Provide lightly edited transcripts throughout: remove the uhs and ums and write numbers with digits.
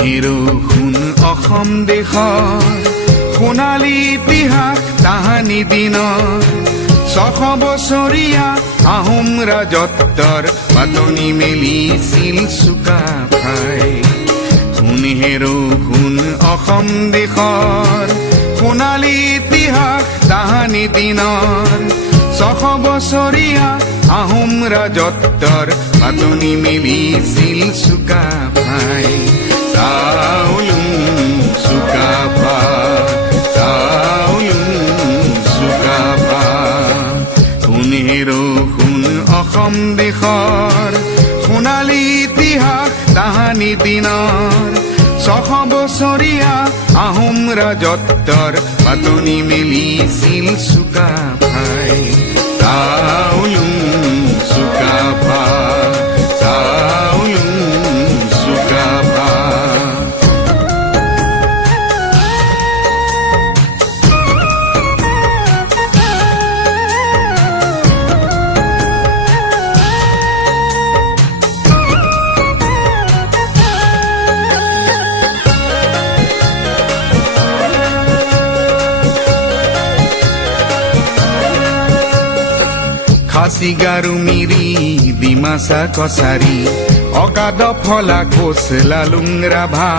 হেৰো শুন অসম দেশৰ সোণালী ইতিহাস তাহানি দিনৰ 600 বছৰীয়া আহোম ৰাজত্বৰ পাতনি মেলিছিল চুকাফাই শুন হেৰো শুন অসম দেশৰ সোণালী ইতিহাস তাহানি দিনৰ 600 বছৰীয়া আহোম ৰাজত্বৰ পাতনি মেলিছিল চুকাফাই চাউলুং চুকাফা চুকাফা শুন হেৰো শুন অসম দেশৰ সোণালী ইতিহাস তাহানি দিনৰ 600 বছৰীয়া আহোম ৰাজত্বৰ পাতনি মেলিছিল চুকাফাই চাউলুং চুকাফা চাউলুং চুকাফা খাচী গাৰু মিৰি ডিমাচা কছাৰী অগাধ ফলা কোচ লালুং ৰাভা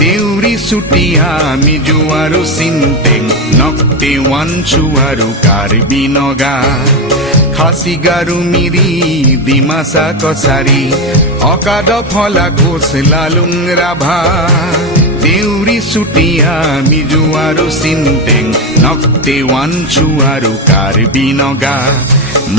দেউৰী চুতীয়া মিজু আৰু চিন্তেং নক্তে ৱানচু আৰু কাৰ্বি নগা খাচী গাৰু মিৰি ডিমাচা কছাৰী অগাধ ফলা কোচ লালুং ৰাভা দেউৰী চুতীয়া মিজু আৰু চিন্তেং নক্তে ৱানচু আৰু কাৰ্বি নগা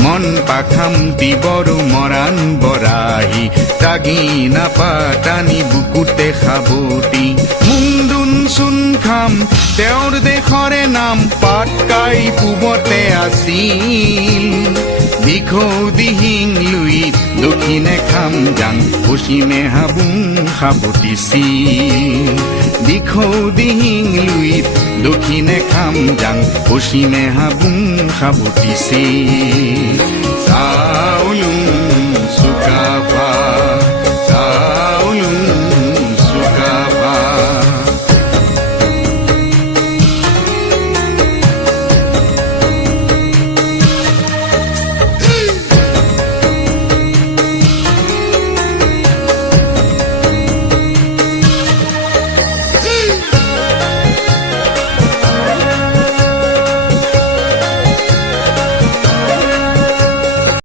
মন পাখামতি বড়ো মৰাণ বৰাহী তাগি নাপাতানি বুকুতে সাবতি মুংদুন চুন খাম তেওঁৰ দেশৰে নাম পাটকাই পূবতে আছিল দিখৌ দিহিং লুইত দক্ষিণে খাম যাং পশ্চিমে হাবুং সাবতিছিল দিখৌ দিহিং লুইত দক্ষিণে খাম যাং পশ্চিমে হাবুং সাবতিছিল